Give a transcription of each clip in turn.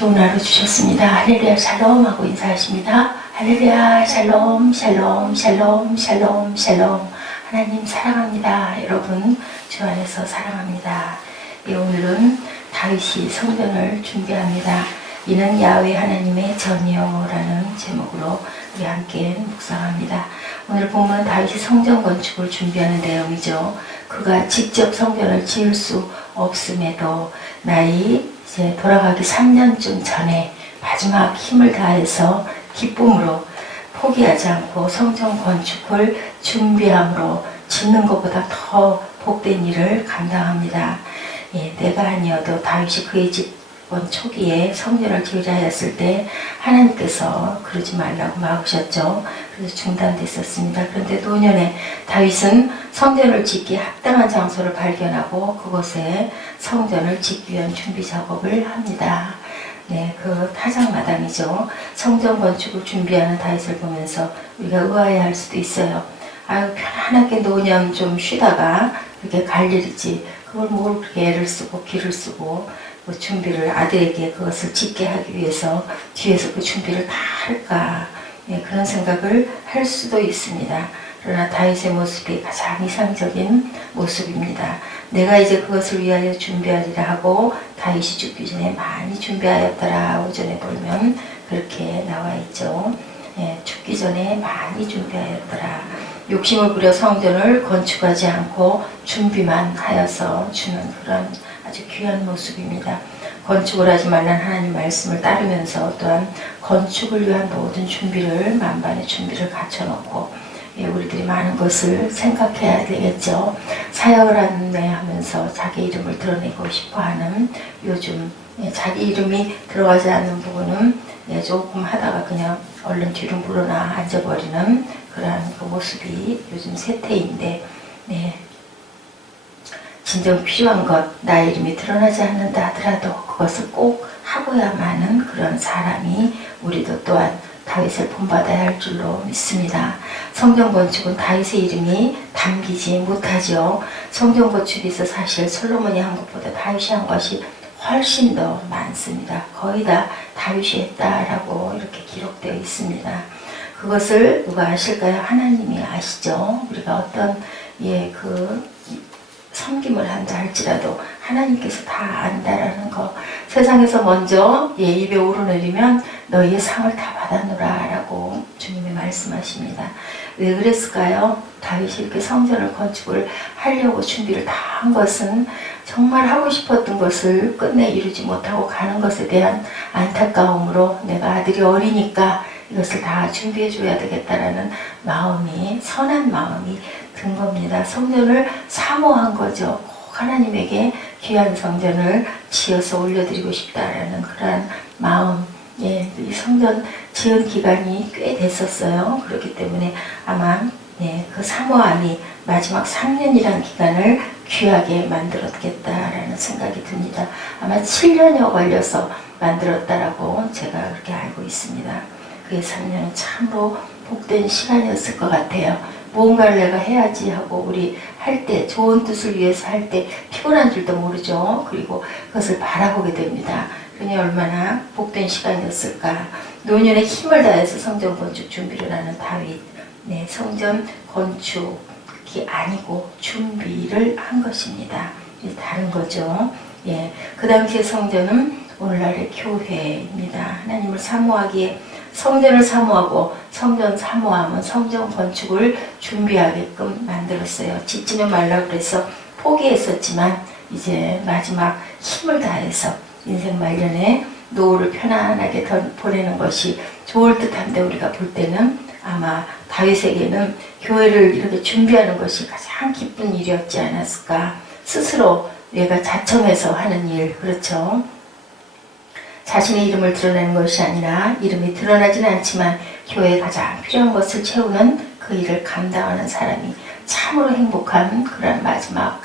좋은 하루 주셨습니다. 할렐루야 샬롬 하고 인사하십니다. 할렐루야 샬롬 샬롬 샬롬 샬롬 샬롬. 하나님 사랑합니다. 여러분 주 안에서 사랑합니다. 오늘은 다윗이 성전을 준비합니다. 이는 야훼 하나님의 전이요라는 제목으로 우리 함께 묵상합니다. 오늘 본문은 다윗이 성전 건축을 준비하는 내용이죠. 그가 직접 성전을 지을 수 없음에도 나이 이제 돌아가기 3년쯤 전에 마지막 힘을 다해서 기쁨으로 포기하지 않고 성전 건축을 준비함으로 짓는 것보다 더 복된 일을 감당합니다. 내가 아니어도 다윗이 그의 집권 초기에 성전을 지으자 했을 때 하나님께서 그러지 말라고 막으셨죠. 그래서 중단됐었습니다. 그런데 노년에 다윗은 성전을 짓기에 합당한 장소를 발견하고 그곳에 성전을 짓기 위한 준비 작업을 합니다. 그 타작마당이죠. 성전 건축을 준비하는 다윗을 보면서 우리가 의아해할 수도 있어요. 아유, 편안하게 노년 좀 쉬다가 이렇게 갈 일이지. 그걸 뭘 그렇게 애를 쓰고 기를 쓰고 그 준비를 아들에게 그것을 짓게 하기 위해서 뒤에서 그 준비를 다 할까. 그런 생각을 할 수도 있습니다. 그러나 다윗의 모습이 가장 이상적인 모습입니다. 내가 이제 그것을 위하여 준비하리라 하고 다윗이 죽기 전에 많이 준비하였더라. 오전에 보면 그렇게 나와 있죠. 죽기 전에 많이 준비하였더라. 욕심을 부려 성전을 건축하지 않고 준비만 하여서 주는 그런 아주 귀한 모습입니다. 건축을 하지 말라는 하나님 말씀을 따르면서 또한 건축을 위한 모든 준비를 만반의 준비를 갖춰놓고 우리들이 많은 것을 생각해야 되겠죠. 사역을 하면서 자기 이름을 드러내고 싶어하는 요즘 자기 이름이 들어가지 않는 부분은 조금 하다가 그냥 얼른 뒤로 물러나 앉아버리는 그러한 그 모습이 요즘 세태인데 진정 필요한 것, 나의 이름이 드러나지 않는다 하더라도 그것을 꼭 하고야만은 그런 사람이 우리도 또한 다윗을 본받아야 할 줄로 믿습니다. 성전 건축은 다윗의 이름이 담기지 못하죠. 성전 건축에 있어 사실 솔로몬이 한 것보다 다윗이 한 것이 훨씬 더 많습니다. 거의 다 다윗이 했다라고 이렇게 기록되어 있습니다. 그것을 누가 아실까요? 하나님이 아시죠. 우리가 어떤 섬김을 한다 할지라도 하나님께서 다 안다라는 거. 세상에서 먼저 입에 오르내리면 너희의 상을 다 받아노라 라고 주님이 말씀하십니다. 왜 그랬을까요? 다윗이 이렇게 성전을 건축을 하려고 준비를 다 한 것은 정말 하고 싶었던 것을 끝내 이루지 못하고 가는 것에 대한 안타까움으로 내가 아들이 어리니까 이것을 다 준비해 줘야 되겠다라는 마음이, 선한 마음이 든 겁니다. 성전을 사모한 거죠. 꼭 하나님에게 귀한 성전을 지어서 올려드리고 싶다라는 그러한 마음. 이 성전 지은 기간이 꽤 됐었어요. 그렇기 때문에 아마 그 사모함이 마지막 3년이라는 기간을 귀하게 만들었겠다라는 생각이 듭니다. 아마 7년여 걸려서 만들었다라고 제가 그렇게 알고 있습니다. 그 3년은 참으로 복된 시간이었을 것 같아요. 무언가를 내가 해야지 하고 우리 할 때, 좋은 뜻을 위해서 할 때 피곤한 줄도 모르죠. 그리고 그것을 바라보게 됩니다. 그러니 얼마나 복된 시간이었을까. 노년에 힘을 다해서 성전 건축 준비를 하는 다윗. 성전 건축이 아니고 준비를 한 것입니다. 다른 거죠. 그 당시의 성전은 오늘날의 교회입니다. 하나님을 사모하기에 성전을 사모하고 성전 사모함은 성전 건축을 준비하게끔 만들었어요. 짓지는 말라 그래서 포기했었지만 이제 마지막 힘을 다해서 인생 말년에 노후를 편안하게 보내는 것이 좋을 듯한데 우리가 볼 때는 아마 다윗에게는 교회를 이렇게 준비하는 것이 가장 기쁜 일이었지 않았을까. 스스로 내가 자청해서 하는 일, 그렇죠. 자신의 이름을 드러내는 것이 아니라 이름이 드러나지는 않지만 교회에 가장 필요한 것을 채우는 그 일을 감당하는 사람이 참으로 행복한 그런 마지막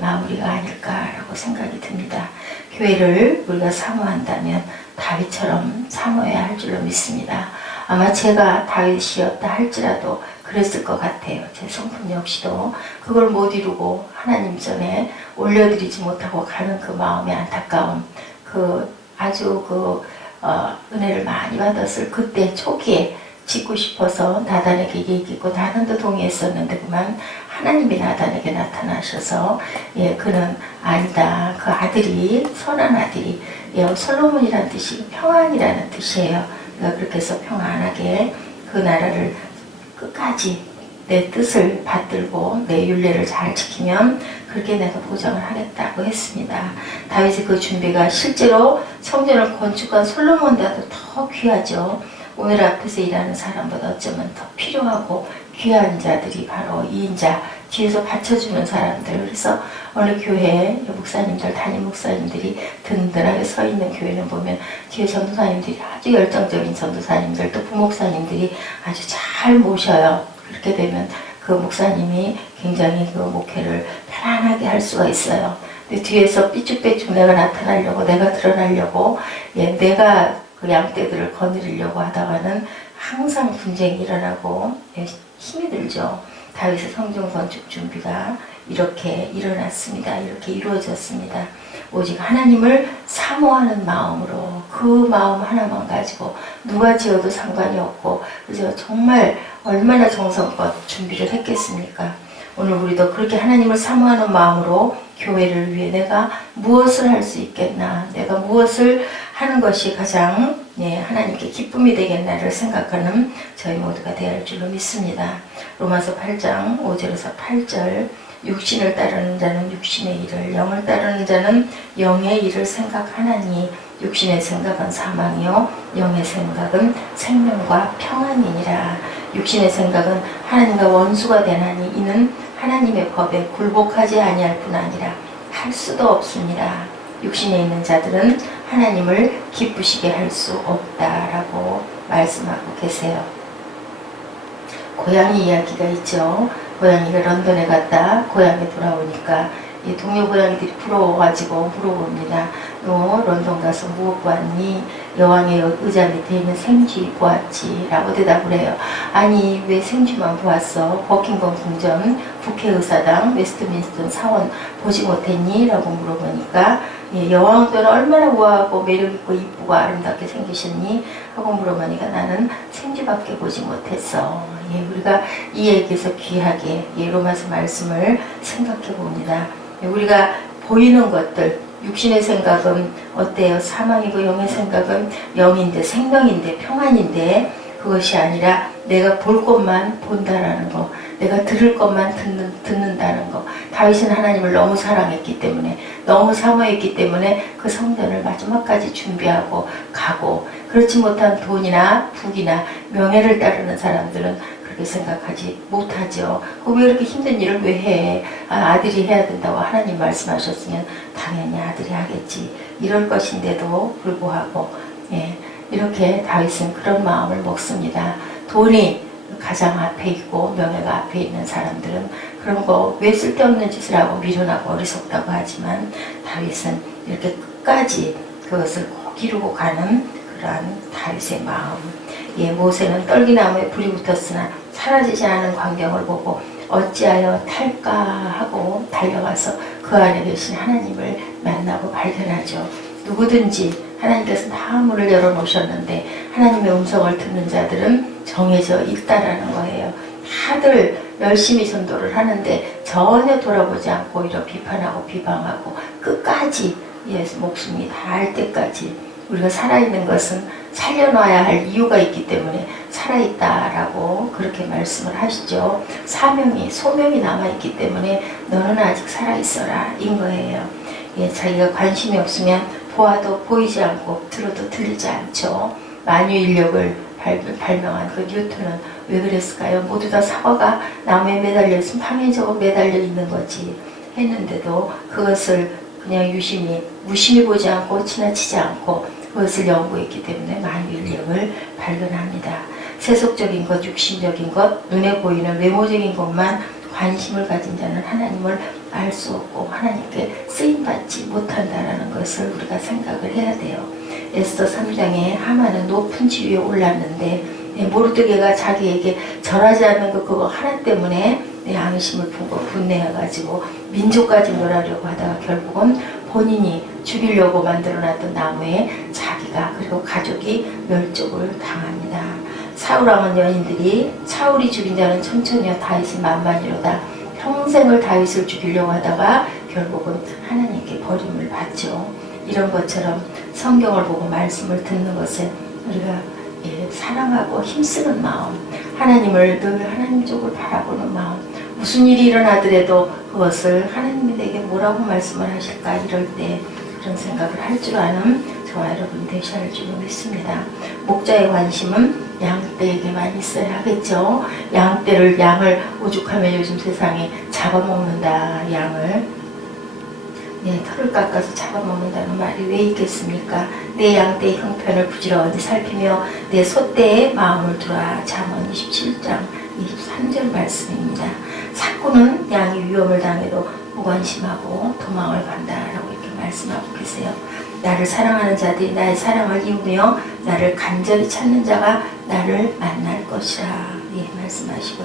마무리가 아닐까라고 생각이 듭니다. 교회를 우리가 사모한다면 다윗처럼 사모해야 할 줄로 믿습니다. 아마 제가 다윗이었다 할지라도 그랬을 것 같아요. 제 성품 역시도 그걸 못 이루고 하나님 전에 올려드리지 못하고 가는 그 마음의 안타까움, 아주 은혜를 많이 받았을 그때 초기에 짓고 싶어서 나단에게 얘기했고 나단도 동의했었는데 그만 하나님이 나단에게 나타나셔서 그는 아니다. 그 아들이 선한 아들이 솔로몬이라는 뜻이 평안이라는 뜻이에요. 그러니까 그렇게 해서 평안하게 그 나라를 끝까지 내 뜻을 받들고 내 율례를 잘 지키면 그렇게 내가 보장을 하겠다고 했습니다. 다윗의 그 준비가 실제로 성전을 건축한 솔로몬보다도 더 귀하죠. 오늘 앞에서 일하는 사람보다 어쩌면 더 필요하고 귀한 자들이 바로 2인자 뒤에서 받쳐주는 사람들. 그래서 어느 교회 목사님들, 담임 목사님들이 든든하게 서 있는 교회는 보면 뒤에 전도사님들이 아주 열정적인 전도사님들 또 부목사님들이 아주 잘 모셔요. 그렇게 되면 그 목사님이 굉장히 그 목회를 편안하게 할 수가 있어요. 근데 뒤에서 삐쭉빼쭉 내가 나타나려고 내가 드러나려고 내가 그 양떼들을 거느리려고 하다가는 항상 분쟁이 일어나고 힘이 들죠. 다윗의 성전 건축 준비가 이렇게 일어났습니다. 이렇게 이루어졌습니다. 오직 하나님을 사모하는 마음으로 그 마음 하나만 가지고 누가 지어도 상관이 없고 그래서 정말 얼마나 정성껏 준비를 했겠습니까? 오늘 우리도 그렇게 하나님을 사모하는 마음으로 교회를 위해 내가 무엇을 할 수 있겠나, 내가 무엇을 하는 것이 가장 하나님께 기쁨이 되겠나를 생각하는 저희 모두가 되어야 할 줄로 믿습니다. 로마서 8장 5절에서 8절 육신을 따르는 자는 육신의 일을, 영을 따르는 자는 영의 일을 생각하나니 육신의 생각은 사망이요 영의 생각은 생명과 평안이니라. 육신의 생각은 하나님과 원수가 되나니 이는 하나님의 법에 굴복하지 아니할 뿐 아니라 할 수도 없습니다. 육신에 있는 자들은 하나님을 기쁘시게 할 수 없다라고 말씀하고 계세요. 고양이 이야기가 있죠. 고양이가 런던에 갔다 고향에 돌아오니까 이 동료 고양이들이 부러워가지고 물어봅니다. 너 런던 가서 무엇 보았니? 여왕의 의자 밑에 있는 생쥐 보았지? 라고 대답을 해요. 아니 왜 생쥐만 보았어? 버킹엄 궁전, 국회의사당, 웨스트민스터 사원 보지 못했니? 라고 물어보니까 여왕은 얼마나 우아하고 매력있고 이쁘고 아름답게 생기셨니? 하고 물어보니까 나는 생쥐밖에 보지 못했어. 우리가 이 얘기에서 귀하게 로마서 말씀을 생각해 봅니다. 우리가 보이는 것들, 육신의 생각은 어때요? 사망이고 영의 생각은 영인데 생명인데 평안인데 그것이 아니라 내가 볼 것만 본다라는 거, 내가 들을 것만 듣는다는 거. 다윗은 하나님을 너무 사랑했기 때문에, 너무 사모했기 때문에 그 성전을 마지막까지 준비하고 가고, 그렇지 못한 돈이나 부귀나 명예를 따르는 사람들은 그렇게 생각하지 못하죠. 왜 이렇게 힘든 일을 왜 해? 아들이 해야 된다고 하나님 말씀하셨으면 당연히 아들이 하겠지. 이럴 것인데도 불구하고 이렇게 다윗은 그런 마음을 먹습니다. 돈이 가장 앞에 있고 명예가 앞에 있는 사람들은 그런 거 왜 쓸데없는 짓을 하고 미련하고 어리석다고 하지만 다윗은 이렇게 끝까지 그것을 꼭 이루고 가는 그러한 다윗의 마음. 모세는 떨기나무에 불이 붙었으나 사라지지 않은 광경을 보고 어찌하여 탈까 하고 달려가서 그 안에 계신 하나님을 만나고 발견하죠. 누구든지 하나님께서 다 문을 열어놓으셨는데 하나님의 음성을 듣는 자들은 정해져 있다라는 거예요. 다들 열심히 전도를 하는데 전혀 돌아보지 않고 오히려 비판하고 비방하고 끝까지 목숨이 닿을 때까지 우리가 살아있는 것은 살려놔야 할 이유가 있기 때문에 살아있다라고 그렇게 말씀을 하시죠. 소명이 남아있기 때문에 너는 아직 살아있어라 인 거예요. 자기가 관심이 없으면 보아도 보이지 않고 들어도 들리지 않죠. 만유인력을 발명한 그 뉴턴은 왜 그랬을까요? 모두 다 사과가 나무에 매달려 있으면 방해적으로 매달려 있는 거지 했는데도 그것을 그냥 무심히 보지 않고 지나치지 않고 그것을 연구했기 때문에 만유인력을 발견합니다. 세속적인 것, 육신적인 것, 눈에 보이는 외모적인 것만 관심을 가진 자는 하나님을 알 수 없고 하나님께 쓰임받지 못한다라는 것을 우리가 생각을 해야 돼요. 에스더 3장에 하만은 높은 지위에 올랐는데 모르드게가 자기에게 절하지 않는 그거 하나 때문에 앙심을 품고 분내해가지고 민족까지 멸하려고 하다가 결국은 본인이 죽이려고 만들어놨던 나무에 자기가 그리고 그리고 가족이 멸족을 당합니다. 사울왕은 연인들이 사울이 죽인 자는 천천히요 다윗은 만만이로다. 평생을 다윗을 죽이려고 하다가 결국은 하나님께 버림을 받죠. 이런 것처럼 성경을 보고 말씀을 듣는 것은 우리가 사랑하고 힘쓰는 마음, 하나님을 늘 하나님 쪽을 바라보는 마음, 무슨 일이 일어나더라도 그것을 하나님이 내게 뭐라고 말씀을 하실까 이럴 때 그런 생각을 할 줄 아는 저와 여러분 되셔야 할 줄 믿습니다. 목자의 관심은 양떼에게만 있어야 하겠죠. 양을 오죽하면 요즘 세상에 잡아먹는다. 양을 털을 깎아서 잡아먹는다는 말이 왜 있겠습니까? 내 양떼의 형편을 부지런히 살피며 내 소떼의 마음을 두라. 잠언 27장 23절 말씀입니다. 사꾼은 양이 위험을 당해도 무관심하고 도망을 간다라고 이렇게 말씀하고 계세요. 나를 사랑하는 자들이 나의 사랑을 이루며 나를 간절히 찾는 자가 나를 만날 것이라 말씀하시고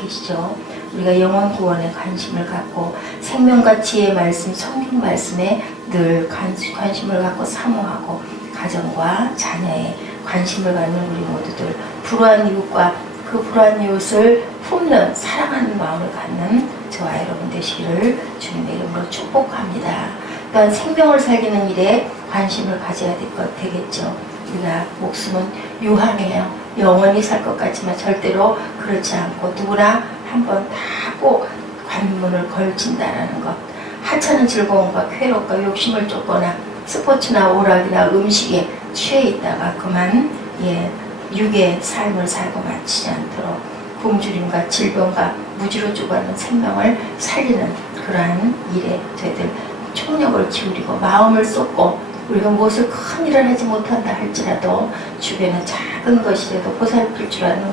계시죠. 우리가 영혼 구원에 관심을 갖고 생명과 지혜의 말씀, 성경 말씀에 늘 관심을 갖고 사모하고 가정과 자녀에 관심을 갖는 우리 모두들, 불우한 이웃과 그 불우한 이웃을 품는 사랑하는 마음을 갖는 저와 여러분 되시기를 주님의 이름으로 축복합니다. 또한 생명을 살리는 일에 관심을 가져야 되겠죠. 우리가 목숨은 유한해요. 영원히 살 것 같지만 절대로 그렇지 않고 누구나 한번 다 꼭 관문을 걸친다라는 것. 하찮은 즐거움과 쾌락과 욕심을 쫓거나 스포츠나 오락이나 음식에 취해 있다가 그만 육의 삶을 살고 마치지 않도록 굶주림과 질병과 무지로 죽어가는 생명을 살리는 그러한 일에 저희들 총력을 기울이고 마음을 쏟고 우리가 무엇을 큰 일을 하지 못한다 할지라도 주변의 작은 것이라도 보살필 줄 아는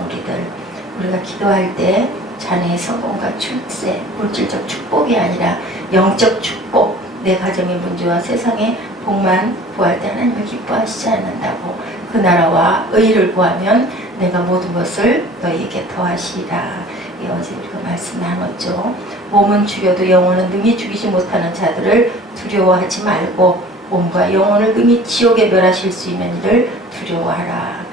우리가 기도할 때 자녀의 성공과 출세, 물질적 축복이 아니라 영적 축복, 내 가정의 문제와 세상의 복만 구할 때 하나님을 기뻐하시지 않는다고 그 나라와 의를 구하면 내가 모든 것을 너희에게 더하시리라. 어제 우리가 말씀 나눴죠. 몸은 죽여도 영혼은 능히 죽이지 못하는 자들을 두려워하지 말고 몸과 영혼을 능히 지옥에 멸하실 수 있는 이를 두려워하라.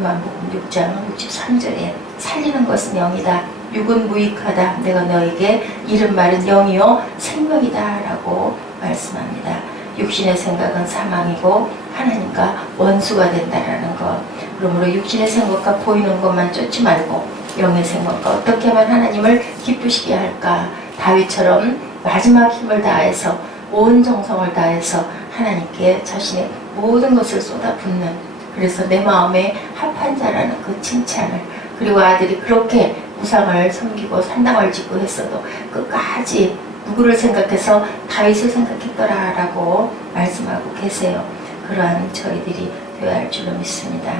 요한복음 6장 63절에 살리는 것은 영이다. 육은 무익하다. 내가 너에게 이른 말은 영이요 생명이다 라고 말씀합니다. 육신의 생각은 사망이고 하나님과 원수가 된다라는 것. 그러므로 육신의 생각과 보이는 것만 쫓지 말고 영의 생각과 어떻게 하면 하나님을 기쁘시게 할까. 다윗처럼 마지막 힘을 다해서 온 정성을 다해서 하나님께 자신의 모든 것을 쏟아붓는, 그래서 내 마음에 합한 자라는 그 칭찬을, 그리고 아들이 그렇게 우상을 섬기고 산당을 짓고 했어도 끝까지 누구를 생각해서 다윗을 생각했더라라고 말씀하고 계세요. 그러한 저희들이 되어야 할 줄로 믿습니다.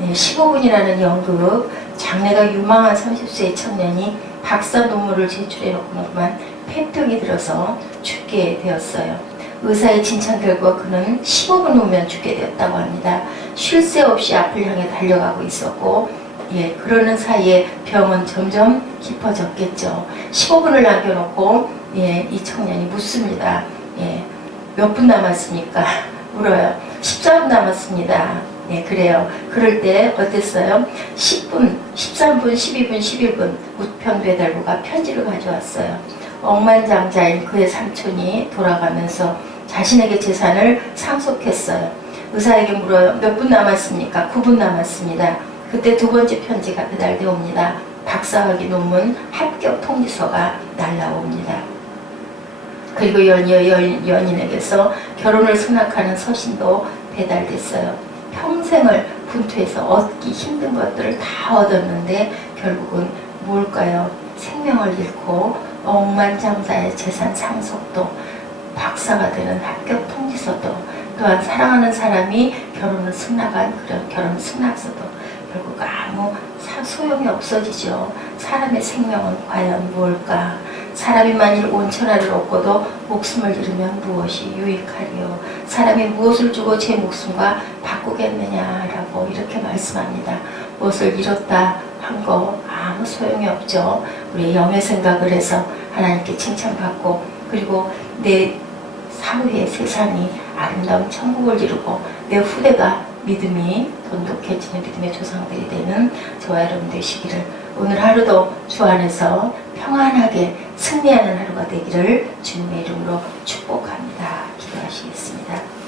15분이라는 연극, 장래가 유망한 30세의 청년이 박사 논문을 제출해놓고는 그만 폐병이 들어서 죽게 되었어요. 의사의 진찰 결과 그는 15분 후면 죽게 되었다고 합니다. 쉴 새 없이 앞을 향해 달려가고 있었고, 그러는 사이에 병은 점점 깊어졌겠죠. 15분을 남겨놓고 이 청년이 묻습니다. 몇 분 남았습니까? 물어요. 14분 남았습니다. 그래요. 그럴 때 어땠어요? 10분, 13분, 12분, 11분 우편 배달부가 편지를 가져왔어요. 억만장자인 그의 삼촌이 돌아가면서 자신에게 재산을 상속했어요. 의사에게 물어요. 몇 분 남았습니까? 9분 남았습니다. 그때 두 번째 편지가 배달되어 옵니다. 박사학위 논문 합격 통지서가 날라옵니다. 그리고 연인에게서 결혼을 승낙하는 서신도 배달됐어요. 평생을 분투해서 얻기 힘든 것들을 다 얻었는데 결국은 뭘까요? 생명을 잃고 억만장자의 재산 상속도, 박사가 되는 합격 통지서도, 또한 사랑하는 사람이 결혼을 승낙한 그런 결혼 승낙서도 결국 아무 소용이 없어지죠. 사람의 생명은 과연 뭘까? 사람이 만일 온천하를 얻고도 목숨을 잃으면 무엇이 유익하리요? 사람이 무엇을 주고 제 목숨과 바꾸겠느냐라고 이렇게 말씀합니다. 무엇을 잃었다 한 거 아무 소용이 없죠. 우리 영의 생각을 해서 하나님께 칭찬받고, 그리고 내 사후의 세상이 아름다운 천국을 이루고 내 후대가 믿음이 돈독해지는 믿음의 조상들이 되는 저와 여러분 되시기를, 오늘 하루도 주 안에서 평안하게 승리하는 하루가 되기를 주님의 이름으로 축복합니다. 기도하시겠습니다.